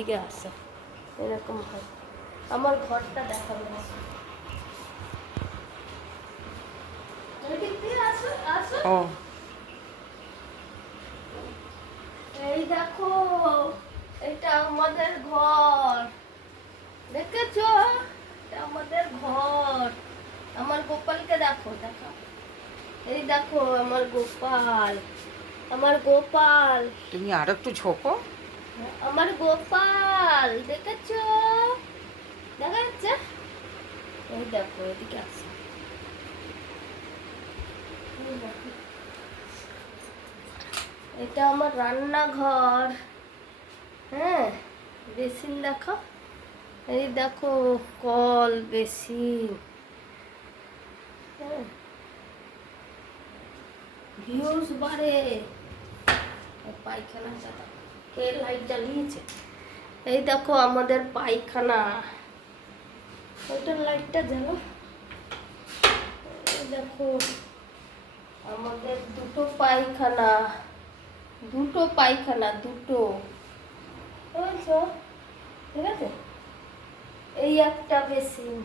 দিকে আসে এরকম হয়। আমার ঘরটা দেখাবো, এই দেখো এটা আমাদের ঘর, দেখেছো? এটা আমাদের ঘর। আমার গোপালকে দেখো, দেখো, এই দেখো আমার গোপাল, আমার গোপাল। তুমি আর একটু ঝোঁকো। আমার গোপাল দেখেছো? দেখা যাচ্ছে? এই দেখো, এদিকে আসো। এটা আমার রান্নাঘর। হ্যাঁ, বেসিন দেখো, এই দেখো কল, বেসিন। হ্যাঁ, ভিউজ বাড়ে। পায়খানা চালা, কে লাইট জ্বালিয়েছে? এই দেখো আমাদের পায়খানা, ওইটার লাইটটা জ্বালো। এই দেখো আমাদের দুটো পায়খানা, দুটো পায়খানা, দুটো, বুঝছো? ঠিক আছে, এই একটা বেসিন,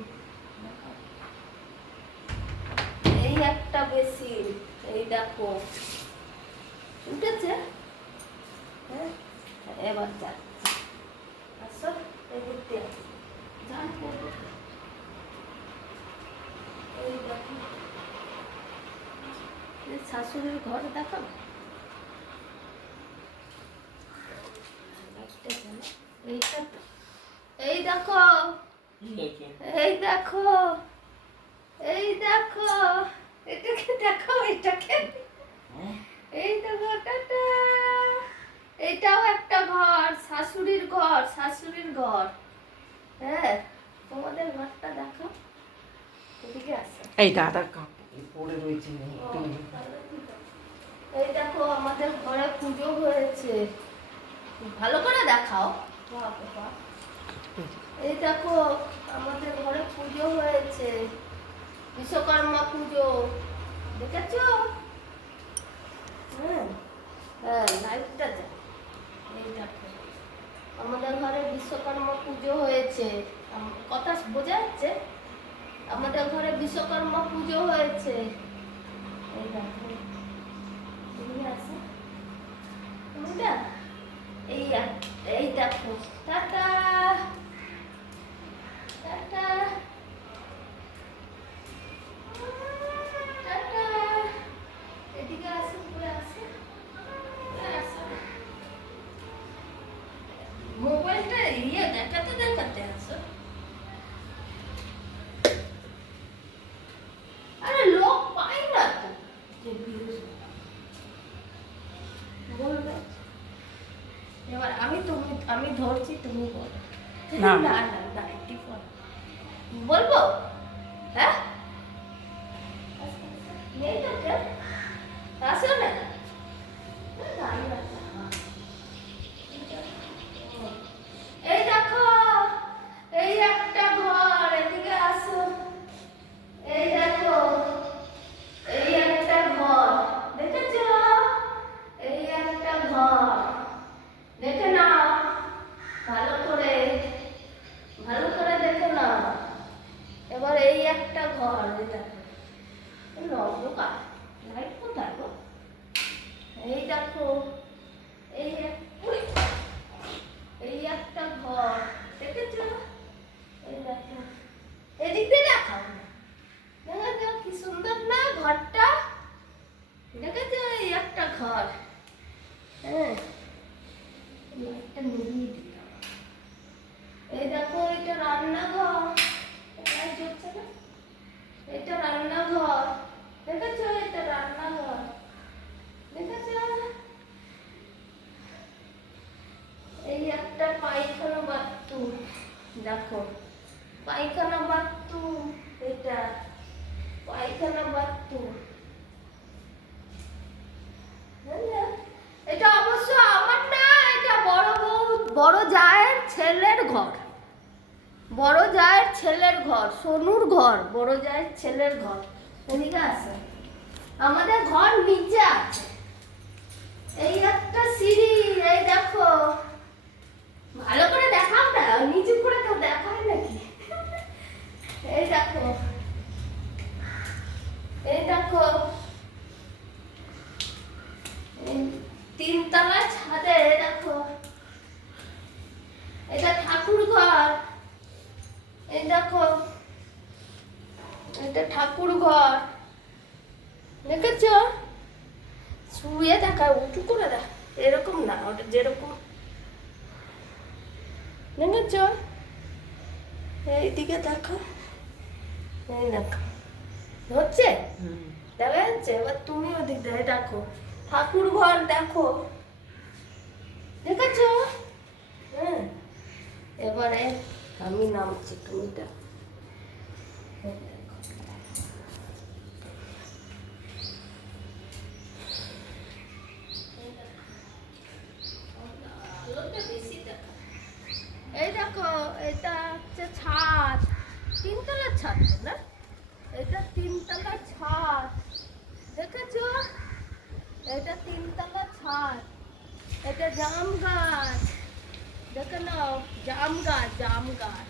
এই একটা বেসিন, এই দেখো উঠেছে। হ্যাঁ, এবার যা আসো, এদিকে যান করবো। এই দেখো শাশুড়ির ঘর দেখো, এইটা তো, এই দেখো, এই দেখো, এই দেখো, এটাকে দেখো, এটাকে, এই দেখো, টাটা। এটাও একটা ঘর, শাশুড়ির ঘর, শাশুড়ির ঘর। হ্যাঁ, তোমাদের ঘরটা দেখো, এদিকে আসো। এই দাদা পড়ে রয়েছে। এই দেখো আমাদের ঘরে পুজো হয়েছে, ভালো করে দেখাও। এই দেখো আমাদের ঘরে পুজো হয়েছে, বিশ্বকর্মা পুজো, দেখেছো? হ্যাঁ, হ্যাঁ, লাইটটা যা। এই দেখো আমাদের ঘরে বিশ্বকর্মা পুজো হয়েছে, কথা বোঝা যাচ্ছে? আমাদের ঘরে বিশ্বকর্মা পুজো হয়েছে। এই দেখো, এই দেখো, টাটা, টাটা, টাটা। এদিকে আসো, ঘুরে আসো, ঘুরে আসো। মোবাইলটা দেখাতে দেখাতে আসো। আরে লোক পাই না তো, যে ভিউজ বলবে। এবার আমি ধরছি, তুমি বলো। না না না না, বলবো? হ্যাঁ, নেই তো কেউ, আসো না। এই দেখো, এই একটা ঘর, এদিকে আসো। এই দেখো, এই একটা ঘর, দেখেছো? এই একটা ঘর, দেখে নাও ভালো করে, ভালো করে দেখে নাও। এবার এই একটা ঘর, এটা অন্ধকার, লাইট কোথায় গো? এই দেখো, এই একটা ঘর, দেখেছো? এই দেখো, এদিক দিয়ে দেখাও, দেখেছো কি সুন্দর না ঘরটা? দেখেছো? এই একটা ঘর। হ্যাঁ, লাইটটা নিভিয়ে দিলাম। এই দেখো এটা রান্নাঘর, লাইট জ্বলছে না? এটা রান্নাঘর, দেখেছো? এটা রান্নাঘর, দেখেছো? এই একটা পায়খানা বাথরুম, দেখো পায়খানা বাথরুম, এটা পায়খানা বাথরুম। এটা অবশ্য আমার না, এটা বড় বউ, বড় জায়ের ছেলের ঘর, বড় জায়ের ছেলের ঘর, সোনুর ঘর, বড় জায়ের ছেলের ঘর। এদিকে আছে, আমাদের ঘর নিচে আছে। এই একটা সিঁড়ি, এই দেখো, ভালো করে দেখাও না, নিচু করে তো দেখায় নাকি। এই দেখো, এই দেখো, এই তিনতলা ছাদে দেখো, এটা ঠাকুর ঘর। এই দেখো, এটা ঠাকুর ঘর, দেখেছ? শুয়ে দেখায়, উঁচু করে দেখ, এরকম না, ওটা যেরকম, দেখেছ? এইদিকে দেখো, এই দেখো, হচ্ছে, দেখা যাচ্ছে? এবার তুমি ওদিক দিয়ে দেখো, ঠাকুর ঘর দেখো, দেখেছ? হ্যাঁ, এবারে আমি নামছি, তুমি দেখো। এই দেখো। আলোটা বেশি দেখা। এই দেখো, এটা হচ্ছে ছাদ, তিনতলার ছাদ তো না, এটা তিনতলার ছাদ, দেখেছো? এটা তিনতলার ছাদ, এটা জাম গাছ, দেখে নাও, জাম গাছ, জাম গাছ,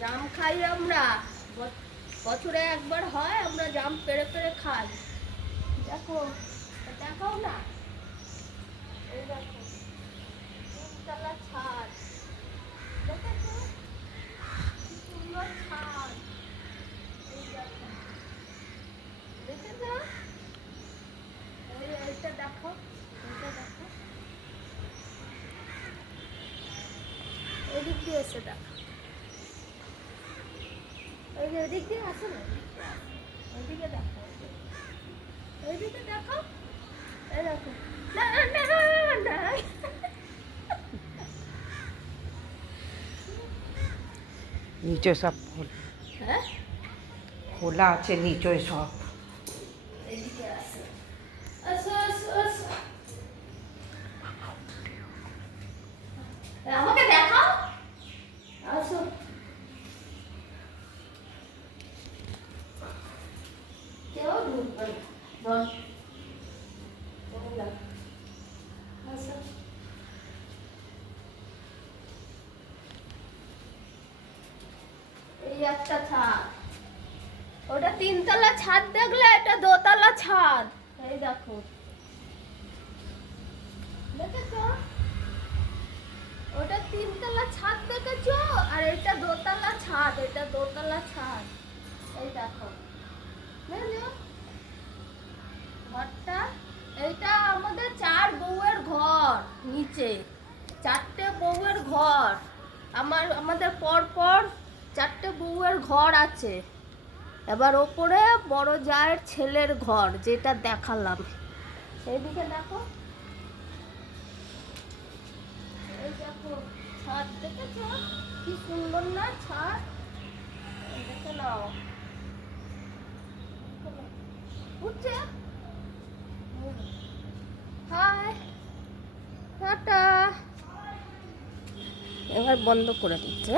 জাম খাই আমরা, বছরে একবার হয়, আমরা জাম পেড়ে পেড়ে খাই। দেখো, দেখাও না, এই দেখো, তিনতলা ছাদ, দেখেছো? কি সুন্দর ছাদ, এই দেখো, দেখেছো? এইটা দেখো, এইটা দেখো, এদিক দিয়ে এসে দেখো, এই যে এদিক দিয়ে আসো না, ওইদিকে দেখো, ওইদিকে দেখো, এই দেখো, না না না, নিচে সব খোলা, হ্যাঁ, খোলা আছে নিচে সব। এদিকে আসো, আসো আসো আসো, আমাকে দেখাও, আসো, কেউ ঢুকবে না, বল, আসো, এই একটা ছাদ, ওটা তিনতলা ছাদ দেখলে, এটা দোতলা ছাদ, এই দেখো, দেখেছো? ওটা তিনতলা ছাদ দেখেছো, আর এটা দোতলা ছাদ, এটা দোতলা ছাদ, এই দেখো, বুঝলো ঘরটা? এইটা আমাদের চার বউয়ের ঘর, নিচে চারটে বউয়ের ঘর, আমাদের পর পর চারটে বউয়ের ঘর আছে। এবার ওপরে বড় জায়ের ছেলের ঘর, যেটা দেখালাম, এইদিকে দেখো, এই দেখো, ছাদ দেখেছো? কি সুন্দর না ছাদ, দেখে নাও, উঠছে, হাই, টাটা, এবার বন্ধ করে দিচ্ছে।